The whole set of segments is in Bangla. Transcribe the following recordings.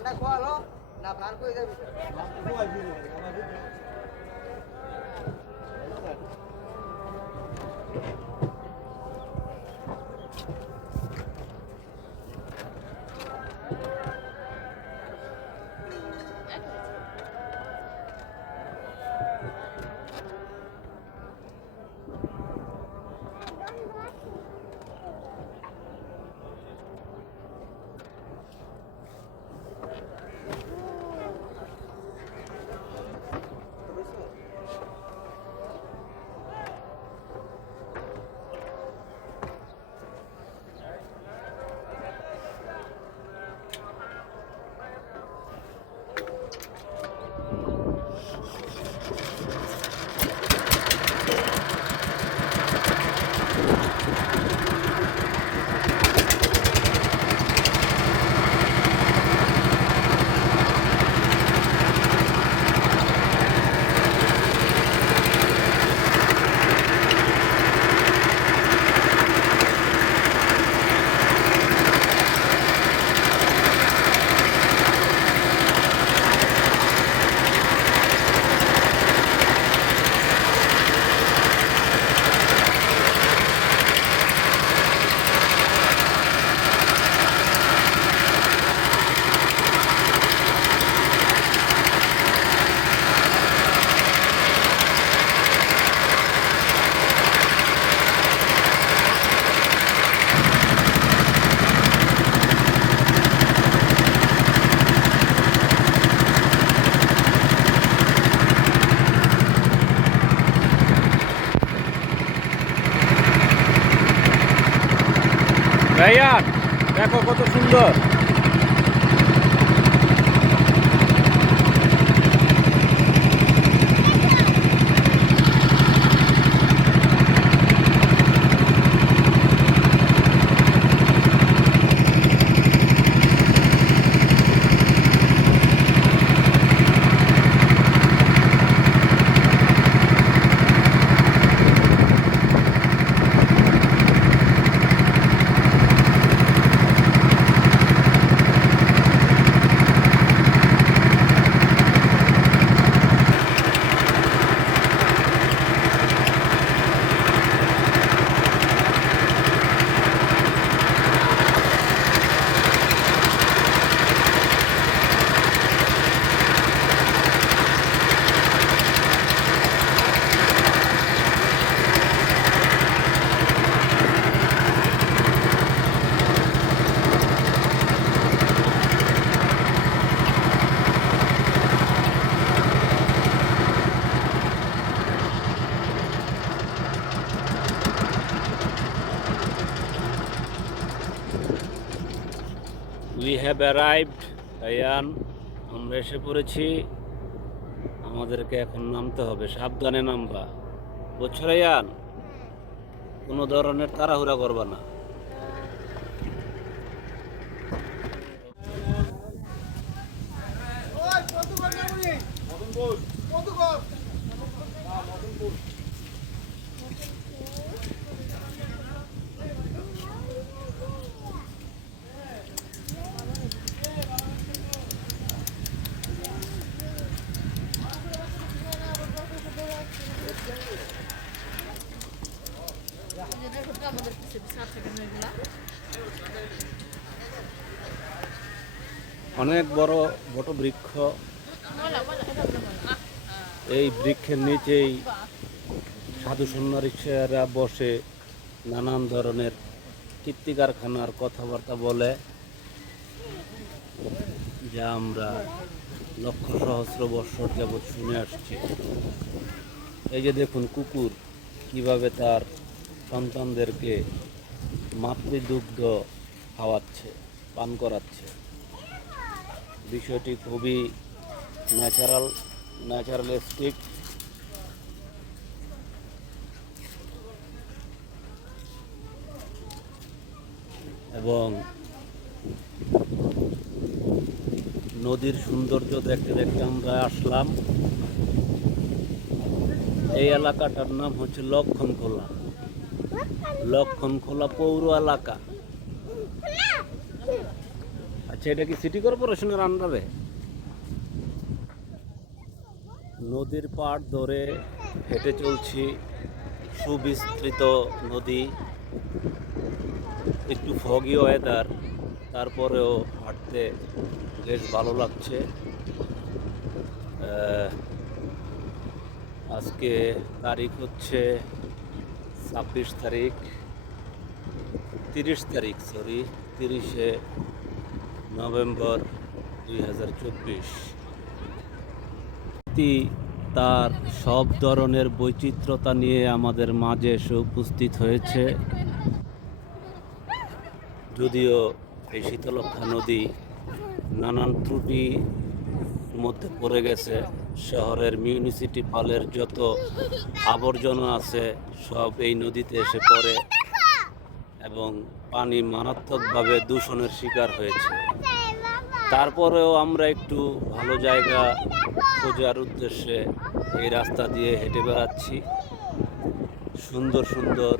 ঠান্ডা খোয়ালো না ভার কই যাবি ভাইয়া দেখো কত সুন্দর। We have arrived, আয়ান আমরা এসে পড়েছি। আমাদেরকে এখন নামতে হবে, সাবধানে নামবা, বুঝছো আয়ান? কোনো ধরনের তাড়াহুড়া করবা না। অনেক বড় বট বৃক্ষ, এই বৃক্ষের নিচেই সাধু সন্ন্যাসীরা বসে নানান ধরনের কীর্তি কারখানার কথাবার্তা বলে, যা আমরা লক্ষ সহস্র বৎসর যাবৎ শুনে আসছি। এই যে দেখুন কুকুর কিভাবে তার সন্তানদেরকে মাতৃদুগ্ধ খাওয়াচ্ছে, পান করাচ্ছে। বিষয়টি খুবই ন্যাচারাল ন্যাচারালিস্টিক। এবং নদীর সৌন্দর্য দেখতে দেখতে আমরা আসলাম। এই এলাকাটার নাম হচ্ছে লক্ষণখোলা। লক্ষণখোলা পৌর এলাকা। আচ্ছা, এটা কি সিটি কর্পোরেশনের আন্ডারে? নদীর পাড় ধরে হেঁটে চলছি। সুবিস্তৃত নদী, একটু ফগি ওয়েদার, তারপরেও হাঁটতে বেশ ভালো লাগছে। আজকে তারিখ হচ্ছে 26 তারিখ, 30শে নভেম্বর 2024। তার সব ধরনের বৈচিত্র্যতা নিয়ে আমাদের মাঝে এসে উপস্থিত হয়েছে। যদিও এই শীতলক্ষা নদী নানান ত্রুটির মধ্যে পড়ে গেছে। শহরের মিউনিসিপালের যত আবর্জনা আছে সব এই নদীতে এসে পড়ে এবং পানি মারাত্মকভাবে দূষণের শিকার হয়েছে। তারপরেও আমরা একটু ভালো জায়গা খোঁজার উদ্দেশ্যে এই রাস্তা দিয়ে হেঁটে বেড়াচ্ছি। সুন্দর সুন্দর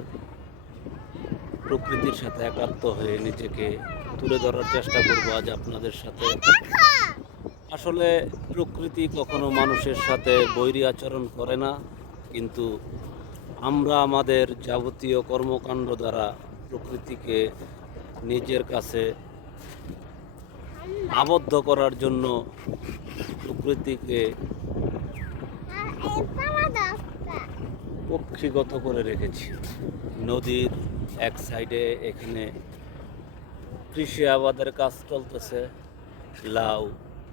প্রকৃতির সাথে একাত্ম হয়ে নিজেকে তুলে ধরার চেষ্টা করব আজ আপনাদের সাথে। আসলে প্রকৃতি কখনো মানুষের সাথে বৈরী আচরণ করে না, কিন্তু আমরা আমাদের যাবতীয় কর্মকাণ্ড দ্বারা প্রকৃতিকে নিজের কাছে আবদ্ধ করার জন্য প্রকৃতিকে কক্ষিগত করে রেখেছি। নদীর এক সাইডে এখানে কৃষি আবাদের কাজ চলতেছে, লাউ,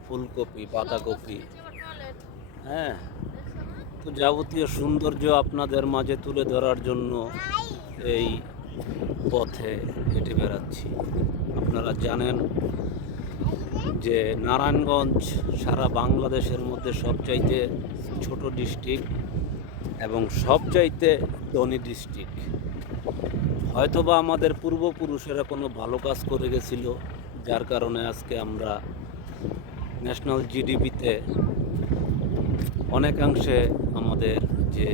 ফুলকপি, পাতাকপি। হ্যাঁ, তো যাবতীয় সৌন্দর্য আপনাদের মাঝে তুলে ধরার জন্য এই পথে হেঁটে বেড়াচ্ছি। আপনারা জানেন যে নারায়ণগঞ্জ সারা বাংলাদেশের মধ্যে সবচাইতে ছোট ডিস্ট্রিক্ট এবং সবচাইতে ধনী ডিস্ট্রিক্ট। হয়তোবা আমাদের পূর্বপুরুষেরা কোনো ভালো কাজ করে গেছিল, যার কারণে আজকে আমরা ন্যাশনাল জিডিপিতে অনেকাংশে আমাদের যে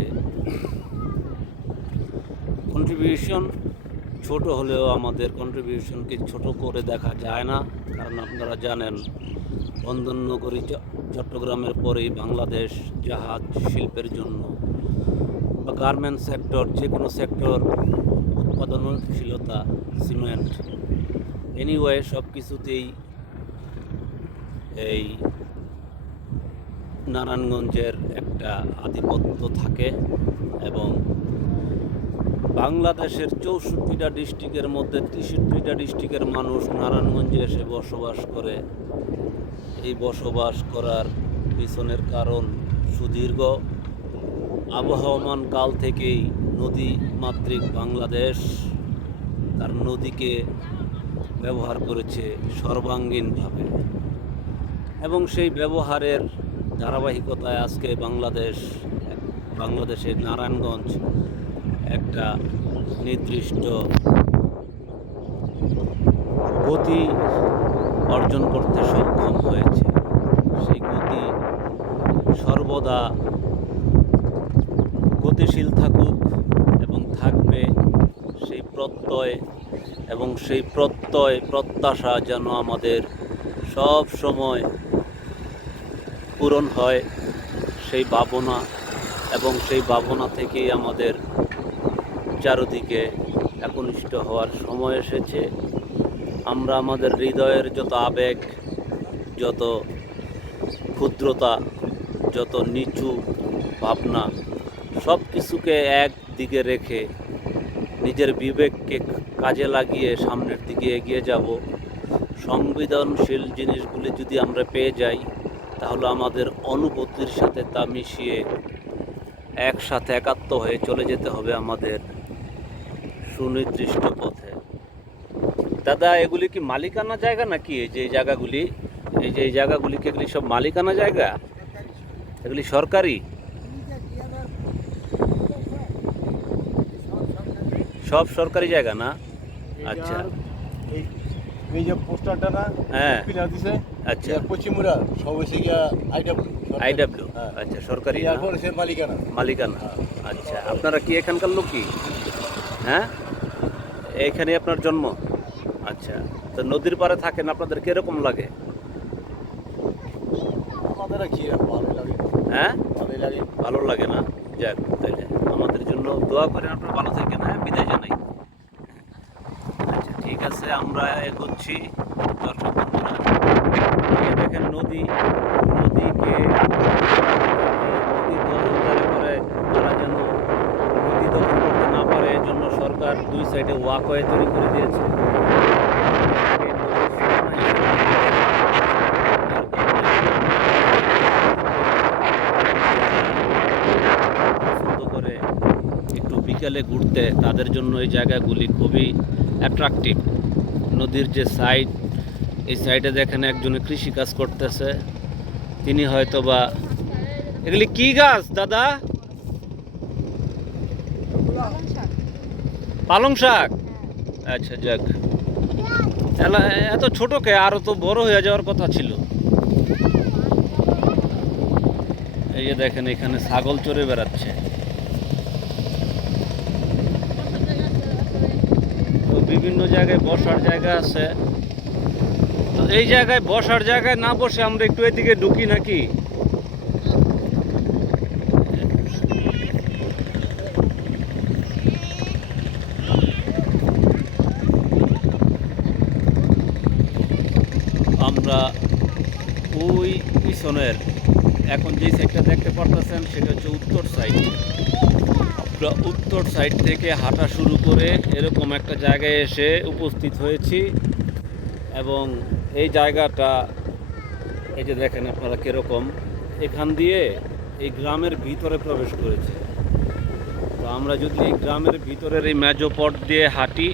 কন্ট্রিবিউশন ছোট হলেও আমাদের কন্ট্রিবিউশনকে ছোট করে দেখা যায় না। কারণ আপনারা জানেন বন্দরনগরী চট্টগ্রামের পরেই বাংলাদেশ জাহাজ শিল্পের জন্য বা গার্মেন্টস সেক্টর, যে কোনো সেক্টর, উৎপাদনশীলতা, সিমেন্ট, এনিওয়ে সব কিছুতেই এই নারায়ণগঞ্জের একটা আধিপত্য থাকে। এবং বাংলাদেশের 64টা ডিস্ট্রিক্টের মধ্যে 63টা ডিস্ট্রিক্টের মানুষ নারায়ণগঞ্জে এসে বসবাস করে। এই বসবাস করার পিছনের কারণ সুদীর্ঘ। আবহমান কাল থেকেই নদী মাতৃক বাংলাদেশ তার নদীকে ব্যবহার করেছে সর্বাঙ্গীনভাবে, এবং সেই ব্যবহারের ধারাবাহিকতায় আজকে বাংলাদেশের নারায়ণগঞ্জ একটা নির্দিষ্ট গতি অর্জন করতে সক্ষম হয়েছে। সেই গতি সর্বদা গতিশীল থাকুক এবং থাকবে। সেই প্রত্যয় এবং সেই প্রত্যাশা যেন আমাদের সব সময় পূরণ হয়, সেই ভাবনা, এবং সেই ভাবনা থেকেই আমাদের চারদিকে একনিষ্ঠ হওয়ার সময় এসেছে। আমরা আমাদের হৃদয়ের যত আবেগ, যত ক্ষুদ্রতা, যত নিচু ভাবনা, সব কিছুকে একদিকে রেখে নিজের বিবেককে কাজে লাগিয়ে সামনের দিকে এগিয়ে যাব। সংবেদনশীল জিনিসগুলি যদি আমরা পেয়ে যাই, তাহলে আমাদের অনুভূতির সাথে তা মিশিয়ে একসাথে একাত্ম হয়ে চলে যেতে হবে আমাদের সুনির্দিষ্ট পথে। দাদা, এগুলি কি মালিকানা জায়গা নাকি? এই যে জায়গাগুলি, এই জায়গাগুলি কি এগুলি সব মালিকানা জায়গা? এগুলি সরকারি? সব সরকারি জায়গা না? আচ্ছা। এই এই যে পোস্টারটা না হ্যাঁ। পিলার দিছে আচ্ছা। পশ্চিমুরা সব হয়েছে গিয়া আইডাব্লিউ আইডাব্লিউ, আচ্ছা সরকারি না? এরপর সে মালিকানা। মালিকানা। আচ্ছা, আপনারা কি এখানকার লোক কি? হ্যাঁ, এইখানে আপনার জন্ম? আচ্ছা, তো নদীর পাড়ে থাকেন, আপনাদের কিরকম লাগে? আমাদের কি ভালোই লাগে। হ্যাঁ, ভালোই লাগে। ভালো লাগে না? যাক, তাইলে আমাদের জন্য দোয়া করেন, আপনারা ভালো থাকেন। হ্যাঁ, বিদায় জানাই। আচ্ছা, ঠিক আছে, আমরা এগোচ্ছি। দর্শক বন্ধুরা, এই যে দেখেন নদী, নদীকে নদী দখলদারি করে তারা যেন নদী দখল করতে না পারে, এর জন্য সরকার দুই সাইডে ওয়াকওয়ে তৈরি করে দিয়েছে। পছন্দ করে একটু বিকেলে ঘুরতে, তাদের জন্য এই জায়গাগুলি খুবই অ্যাট্রাকটিভ। নদীর যে সাইড, এই সাইডে দেখেন একজনে কৃষি কাজ করতেছে। তিনি হয়তো বা, এগুলি কি গাছ দাদা? পালং শাক? আচ্ছা, যাক, এত ছোট কে? আরো তো বড় হয়ে যাওয়ার কথা ছিল। এই যে দেখেন এখানে ছাগল চড়ে বেড়াচ্ছে। তো বিভিন্ন জায়গায় বসার জায়গা আছে। তো এই জায়গায় বসার জায়গায় না বসে আমরা একটু এদিকে ঢুকি নাকি? আমরা ওই পিছনের এখন যে সাইডটা দেখতে পারতেছেন সেটা হচ্ছে উত্তর সাইড। আমরা উত্তর সাইড থেকে হাঁটা শুরু করে এরকম একটা জায়গায় এসে উপস্থিত হয়েছি, এবং এই জায়গাটা এই যে দেখেন আপনারা কীরকম, এখান দিয়ে এই গ্রামের ভিতরে প্রবেশ করেছে। তো আমরা যদি এই গ্রামের ভিতরের এই মেজো পথ দিয়ে হাঁটি,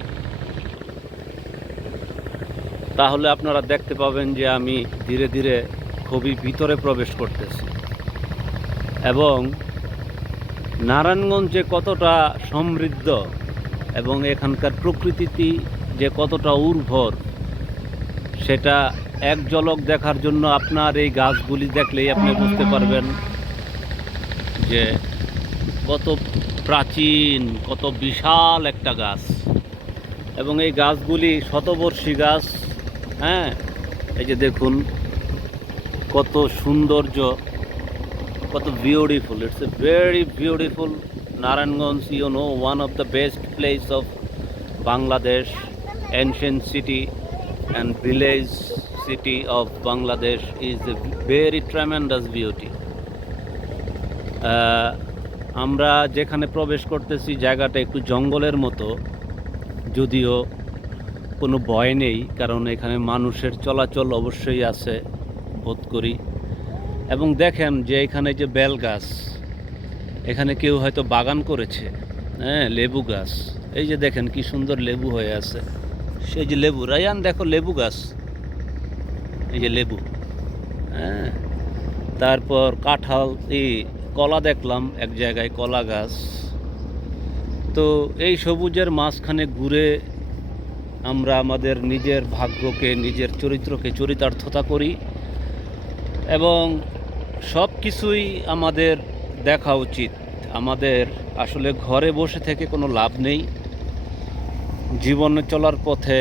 তাহলে আপনারা দেখতে পাবেন যে আমি ধীরে ধীরে খুবই ভিতরে প্রবেশ করতেছি, এবং নারায়ণগঞ্জ যে কতটা সমৃদ্ধ এবং এখানকার প্রকৃতি যে কতটা উর্বর, সেটা এক ঝলক দেখার জন্য আপনার এই গাছগুলি দেখলেই আপনি বুঝতে পারবেন যে কত প্রাচীন, কত বিশাল একটা গাছ। এবং এই গাছগুলি শতবর্ষী গাছ। হ্যাঁ, এই যে দেখুন কত সৌন্দর্য, কত beautiful. It's a very beautiful Narayanganj, you know, one of the best place of Bangladesh, ancient city and village city of Bangladesh is a very tremendous beauty. আমরা যেখানে প্রবেশ করতেছি জায়গাটা একটু জঙ্গলের মতো, যদিও কোনো ভয় নেই, কারণ এখানে মানুষের চলাচল অবশ্যই আছে বোধ করি। এবং দেখেন যে এখানে যে বেল গাছ, এখানে কেউ হয়তো বাগান করেছে। হ্যাঁ, লেবু গাছ, এই যে দেখেন কি সুন্দর লেবু হয়ে আছে। সেই যে লেবু, রায়ান দেখো লেবু গাছ, এই যে লেবু। হ্যাঁ, তারপর কাঁঠাল, এই কলা দেখলাম এক জায়গায়, কলা গাছ। তো এই সবুজের মাঝখানে ঘুরে আমরা আমাদের নিজের ভাগ্যকে, নিজের চরিত্রকে চরিতার্থতা করি, এবং সব কিছুই আমাদের দেখা উচিত। আমাদের আসলে ঘরে বসে থেকে কোনো লাভ নেই। জীবনে চলার পথে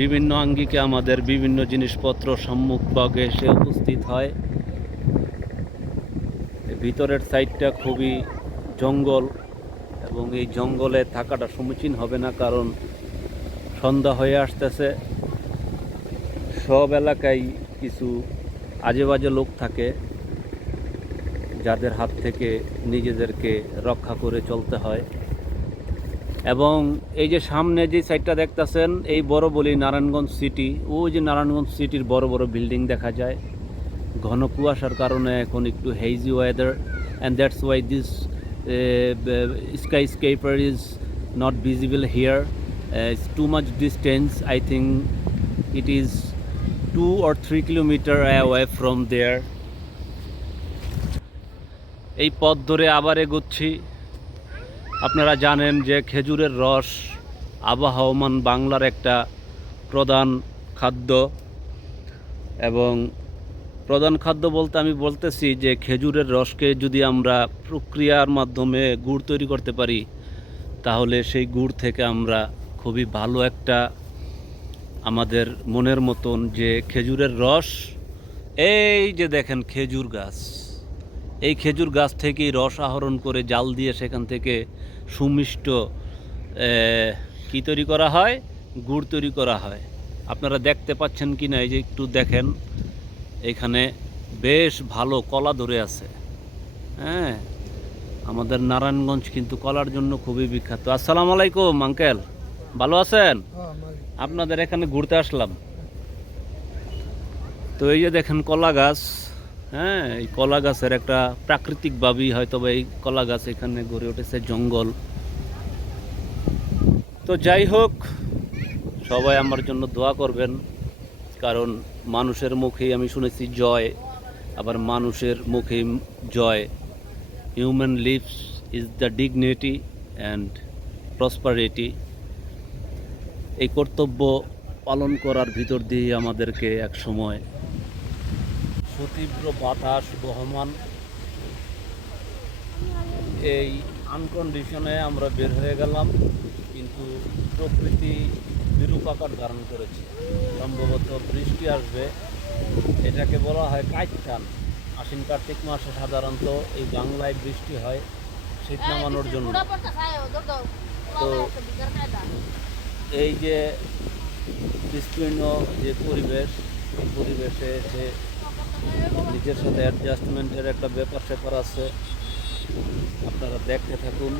বিভিন্ন আঙ্গিকে আমাদের বিভিন্ন জিনিসপত্র সম্মুখভাগে এসে উপস্থিত হয়। ভিতরের সাইডটা খুবই জঙ্গল, এবং এই জঙ্গলে থাকাটা সমীচীন হবে না, কারণ সন্ধ্যা হয়ে আসতেছে। সব এলাকায় কিছু আজে বাজে লোক থাকে, যাদের হাত থেকে নিজেদেরকে রক্ষা করে চলতে হয়। এবং এই যে সামনে যে সাইডটা দেখতেছেন, এই বড় বলি নারায়ণগঞ্জ সিটি, ওই যে নারায়ণগঞ্জ সিটির বড় বড় বিল্ডিং দেখা যায়। ঘন কুয়াশার কারণে এখন একটু hazy weather, and that's why this skyscraper is not visible here. It's too much distance. I think it is 2 or 3 kilometers away from there. এই পথ ধরে আবার এগোচ্ছি। আপনারা জানেন যে খেজুরের রস আবহমান বাংলার একটা প্রধান খাদ্য, এবং প্রধান খাদ্য বলতে আমি বলতেছি যে খেজুরের রসকে যদি আমরা প্রক্রিয়ার মাধ্যমে গুড় তৈরি করতে পারি, তাহলে সেই গুড় থেকে আমরা খুবই ভালো একটা আমাদের মনের মতন যে খেজুরের রস, এই যে দেখেন খেজুর গাছ, এই খেজুর গাছ থেকেই রস আহরণ করে জাল দিয়ে সেখান থেকে সুমিষ্ট কি তৈরি করা হয়, গুড় তৈরি করা হয়। আপনারা দেখতে পাচ্ছেন কি না, এই যে একটু দেখেন, এখানে বেশ ভালো কলা ধরে আছে। হ্যাঁ, আমাদের নারায়ণগঞ্জ কিন্তু কলার জন্য খুবই বিখ্যাত। আসসালামু আলাইকুম আঙ্কেল, ভালো আছেন? আপনাদের এখানে ঘুরতে আসলাম। তো এই যে দেখেন কলা গাছ, হ্যাঁ, এই কলা গাছের একটা প্রাকৃতিকভাবেই হয়তো এই কলা গাছ এখানে গড়ে উঠেছে, জঙ্গল। তো যাই হোক, সবাই আমার জন্য দোয়া করবেন, কারণ মানুষের মুখেই আমি শুনেছি জয়, আবার মানুষের মুখেই জয়। Human lives is the dignity and prosperity. এই কর্তব্য পালন করার ভিতর দিয়ে আমাদেরকে এক সময় সুতীব্র বাতাস বহমান এই আনকন্ডিশনে আমরা বের হয়ে গেলাম, কিন্তু প্রকৃতি বিরূপ আকার ধারণ করেছে। সম্ভবত বৃষ্টি আসবে, এটাকে বলা হয় কাইটান। আশ্বিন কার্তিক মাসে সাধারণত এই বাংলায় বৃষ্টি হয় শীত নামানোর জন্য। তো এই যে বিস্তীর্ণ যে পরিবেশ, এই পরিবেশে এসে নিজের সাথে অ্যাডজাস্টমেন্টের একটা ব্যাপার স্যাপার আছে। আপনারা দেখতে থাকুন।